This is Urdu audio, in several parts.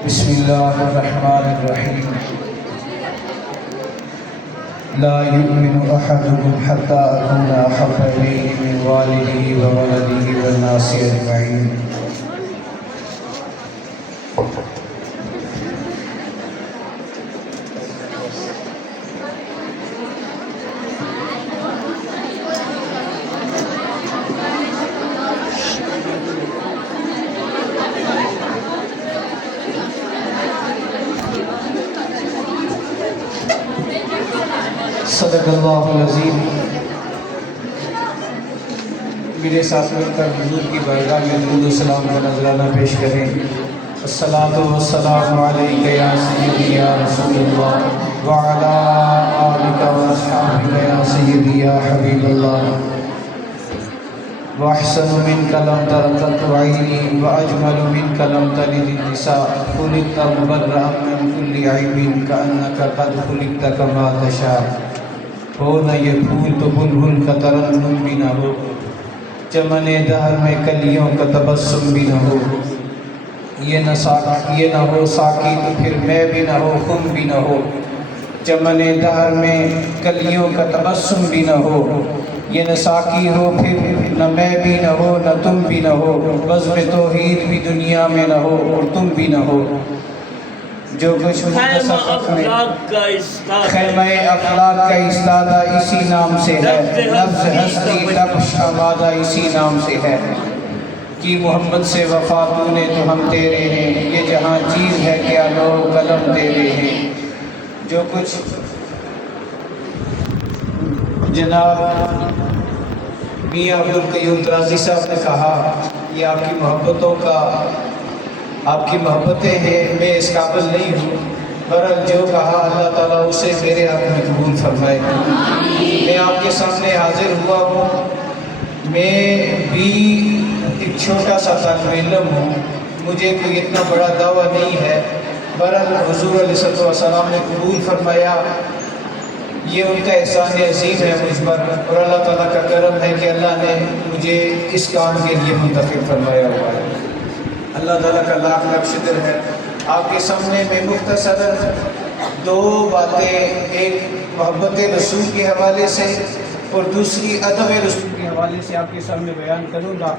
بسم الله الرحمن الرحيم. لا يؤمن أحدكم حتى أكون أحب إليه من والده وولده والناس أجمعين. صدق اللہ العظیم. میرے ساتھ مل کر حضور کی بارگاہ میں درود و سلام کا نذرانہ پیش کریں. الصلاۃ والسلام علیک یا سیدی یا رسول اللہ وعلی آلک واصحابک یا سیدی یا حبیب اللہ. وأحسن منك لم تر قط عيني وأجمل منك لم تلد النساء خلقت مبرأ من كل عيب كأنك قد خلقت كما تشاء. ہو نہ یہ پھول تو بلبل کا ترنم بھی نہ ہو، چمن دہر میں کلیوں کا تبسم بھی نہ ہو. یہ نہ ہو ساقی تو پھر میں بھی نہ ہو، خم بھی نہ ہو. چمن دہر میں کلیوں کا تبسم بھی نہ ہو. یہ نہ ساقی ہو پھر نہ میں بھی نہ ہو، نہ تم بھی نہ ہو. بزم توحید بھی دنیا میں نہ ہو اور تم بھی نہ ہو. جو کچھ خیمہ افلاک کا استادہ اسی نام سے ہے، نبض ہستی تپش آبادہ اسی نام سے ہے. کی محمد سے وفا تو نے تو ہم تیرے ہیں، یہ جہاں چیز ہے کیا لو قلم تیرے ہیں. جو کچھ جناب میاں عبدالقیوم ترازی صاحب نے کہا، یہ آپ کی محبتوں کا، آپ کی محبتیں ہیں، میں اس قابل نہیں ہوں. برحال جو کہا اللہ تعالیٰ اسے میرے حق میں قبول فرمائے. میں آپ کے سامنے حاضر ہوا ہوں. میں بھی ایک چھوٹا سا طالب علم ہوں، مجھے کوئی اتنا بڑا دعویٰ نہیں ہے. برحال حضور علیہ السلام نے قبول فرمایا، یہ ان کا احسان عظیم ہے مجھ پر، اور اللہ تعالیٰ کا کرم ہے کہ اللہ نے مجھے اس کام کے لیے منتخب فرمایا ہوا ہے. اللہ تعالیٰ کا لاکھ لاکھ شکر ہے. آپ کے سامنے میں مختصر دو باتیں، ایک محبت رسول کے حوالے سے اور دوسری ادب رسول کے حوالے سے آپ کے سامنے بیان کروں گا،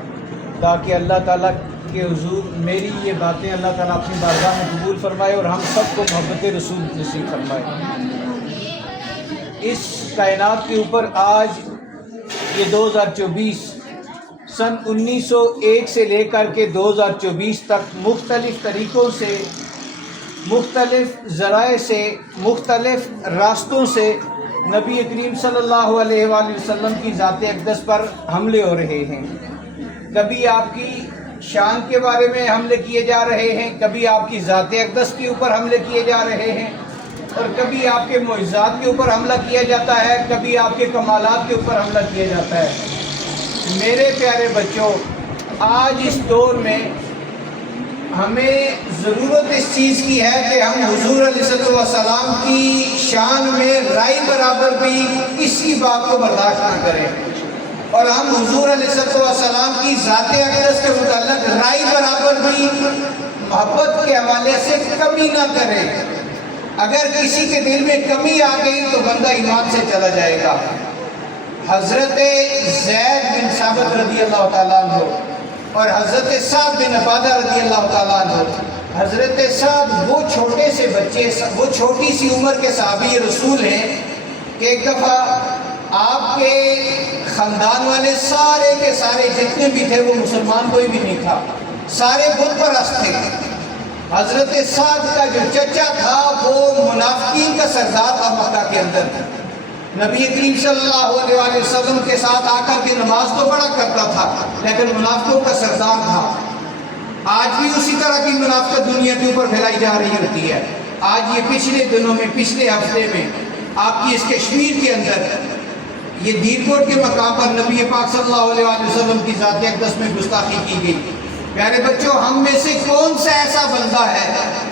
تاکہ اللہ تعالیٰ کے حضور میری یہ باتیں اللہ تعالیٰ اپنی بارگاہ میں قبول فرمائے اور ہم سب کو محبت رسول نصیب فرمائے. اس کائنات کے اوپر آج یہ 2024 سن 1901 سے لے کر کے 2024 تک مختلف طریقوں سے، مختلف ذرائع سے، مختلف راستوں سے نبی کریم صلی اللہ علیہ وآلہ وسلم کی ذات اقدس پر حملے ہو رہے ہیں. کبھی آپ کی شان کے بارے میں حملے کیے جا رہے ہیں، کبھی آپ کی ذات اقدس کے اوپر حملے کیے جا رہے ہیں، اور کبھی آپ کے معجزات کے اوپر حملہ کیا جاتا ہے، کبھی آپ کے کمالات کے اوپر حملہ کیا جاتا ہے. میرے پیارے بچوں، آج اس دور میں ہمیں ضرورت اس چیز کی ہے کہ ہم حضور علیہ السلام کی شان میں رائی برابر بھی کسی بات کو برداشت نہ کریں، اور ہم حضور علیہ السلام کی ذات اقدس کے متعلق رائی برابر بھی محبت کے حوالے سے کمی نہ کریں. اگر کسی کے دل میں کمی آ گئی تو بندہ ایمان سے چلا جائے گا. حضرت زید بن ثابت رضی اللہ تعالیٰ عنہ اور حضرت سعد بن عبادہ رضی اللہ تعالیٰ عنہ، حضرت سعد وہ چھوٹے سے بچے، وہ چھوٹی سی عمر کے صحابی رسول ہیں کہ ایک دفعہ آپ کے خاندان والے سارے کے سارے جتنے بھی تھے وہ مسلمان کوئی بھی نہیں تھا، سارے بت پرست تھے. حضرت سعد کا جو چچا تھا وہ منافقین کا سردار تھا مکہ کے اندر. نبی کریم صلی اللہ علیہ وسلم کے ساتھ آ کر کے نماز تو پڑھا کرتا تھا، لیکن منافقوں کا سردار تھا. آج بھی اسی طرح کی منافقت دنیا کے اوپر پھیلائی جا رہی ہوتی ہے. آج یہ پچھلے دنوں میں، پچھلے ہفتے میں آپ کی اس کشمیر کے اندر یہ دیرکوٹ کے مقام پر نبی پاک صلی اللہ علیہ وسلم کی ذات اقدس میں گستاخی کی گئی. پیارے بچوں، ہم میں سے کون سا ایسا بندہ ہے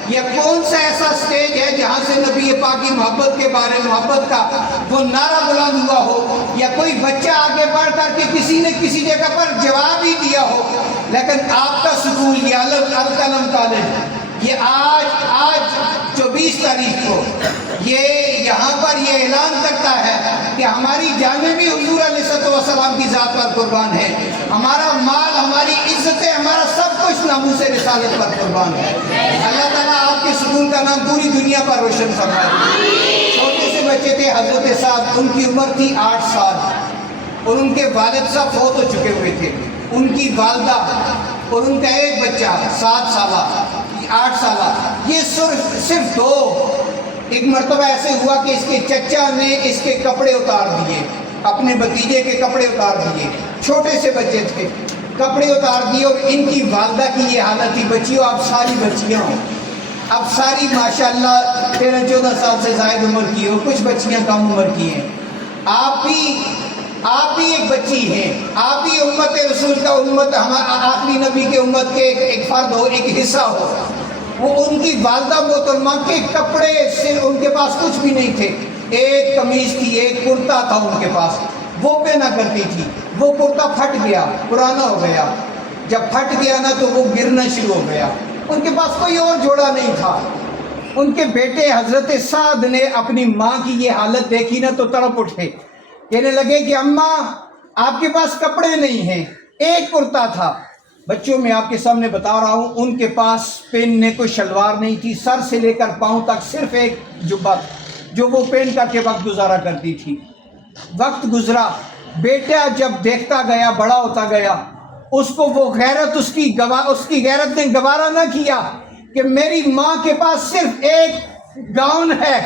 یا کون سا ایسا سٹیج ہے جہاں سے نبی پاک کی محبت کے بارے میں محبت کا وہ نعرہ بلند ہوا ہو، یا کوئی بچہ آگے بڑھ کر کے کسی نے کسی جگہ پر جواب ہی دیا ہو، لیکن آپ کا سکول یہ القلم کالج یہ آج 24 تاریخ کو یہ یہاں پر یہ اعلان کرتا ہے کہ ہماری جانیں بھی حضور علیہ السلام کی ذات پر قربان ہے، ہمارا مال، ہماری عزتیں، ہمارا سب کچھ ناموس رسالت پر قربان ہے۔ اللہ تعالیٰ آپ کے سکون کا نام پوری دنیا پر روشن فرمائے۔ چھوٹے سے بچے تھے حضرت سعد، ان کی عمر تھی 8 سال اور ان کے والد صاحب فوت ہو چکے ہوئے تھے، ان کی والدہ اور ان کا ایک بچہ 7 سالہ 8 سالہ، یہ صرف دو۔ ایک مرتبہ ایسے ہوا کہ اس کے چچا نے اس کے کپڑے اتار دیے، اپنے بھتیجے کے کپڑے اتار دیے، چھوٹے سے بچے تھے، کپڑے اتار دیے، اور ان کی والدہ کی یہ حالت تھی، بچیوں اب ساری بچیاں ہوں، اب ساری ماشاءاللہ 13-14 سال سے زائد عمر کی ہو، کچھ بچیاں کم عمر کی ہیں، آپ بھی ایک بچی ہیں، آپ بھی امت رسول کا، امت آخری نبی کے امت کے ایک فرد ہو، ایک حصہ ہو۔ وہ ان کی والدہ محترمہ کے کپڑے سے ان کے پاس کچھ بھی نہیں تھے، ایک قمیض تھی، ایک کرتا تھا ان کے پاس، وہ پہنا کرتی تھی، وہ کرتا پھٹ گیا، پرانا ہو گیا، جب پھٹ گیا نا تو وہ گرنا شروع ہو گیا، ان کے پاس کوئی اور جوڑا نہیں تھا۔ ان کے بیٹے حضرت سعد نے اپنی ماں کی یہ حالت دیکھی نا تو تڑپ اٹھے، کہنے لگے کہ اماں آپ کے پاس کپڑے نہیں ہیں، ایک کرتا تھا۔ بچوں میں آپ کے سامنے بتا رہا ہوں، ان کے پاس پہننے کو شلوار نہیں تھی، سر سے لے کر پاؤں تک صرف ایک جبہ جو وہ پہن کر کے وقت گزارا کرتی تھی۔ وقت گزرا، بیٹا جب دیکھتا گیا، بڑا ہوتا گیا، اس کو وہ غیرت اس کی غیرت نے گوارا نہ کیا کہ میری ماں کے پاس صرف ایک گاؤن ہے،